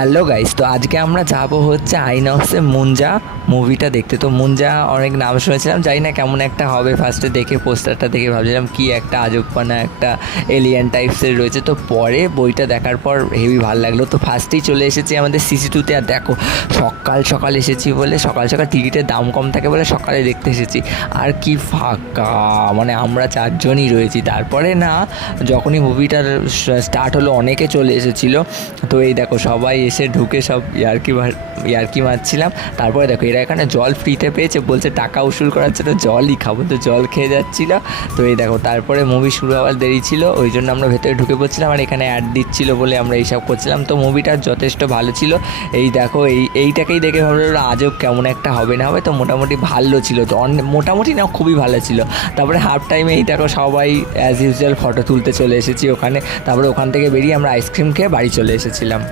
Hello guys, তো আজকে আমরা যাব হচ্ছে আইনক্সে মুঞ্জা মুভিটা দেখতে। তো মুঞ্জা অনেক নাম শুনেছিলাম, জানি না কেমন একটা হবে। ফার্স্টে দেখে পোস্টারটা দেখে ভাবছিলাম কি একটা আজবপানা একটা এলিয়ান টাইপসের রয়েছে। তো পরে বইটা দেখার পর হেভি ভালো লাগলো। তো ফার্স্টেই চলে এসেছি আমাদের সিসি2তে। আর দেখো সকাল সকাল এসেছি বলে, সকাল সকাল টিকিটের দাম কম থাকে বলে সকালে দেখতে এসেছি। আর কি ফাঁকা, মানে আমরা চারজনই রয়েছি। তারপরে না, যখনই মুভিটার স্টার্ট হলো অনেকে চলে এসেছিলো। তো এই দেখো সবাই এসে ঢুকে সব ইয়ার্কি মারছিলাম। তারপরে দেখো এরা এখানে জল ফ্রিতে পেয়েছে, বলছে টাকা উসুল করার জন্য জলই খাবো, তো জল খেয়ে যাচ্ছিলো। তো এই দেখো তারপরে মুভি শুরু হওয়ার দেরি ছিল, ওই জন্য আমরা ভেতরে ঢুকে পড়ছিলাম। আর এখানে অ্যাড দিচ্ছিলো বলে আমরা এইসব করছিলাম। তো মুভিটা যথেষ্ট ভালো ছিল। এই দেখো এইটাকেই দেখে ভাবলো আজব কেমন একটা হবে না হবে। তো মোটামুটি ভালো ছিল, তো মোটামুটি না খুবই ভালো ছিল। তারপরে হাফ টাইমে এই দেখো সবাই অ্যাজ ইউজুয়াল ফটো তুলতে চলে এসেছি ওখানে। তারপরে ওখান থেকে বেরিয়ে আমরা আইসক্রিম খেয়ে বাড়ি চলে এসেছিলাম।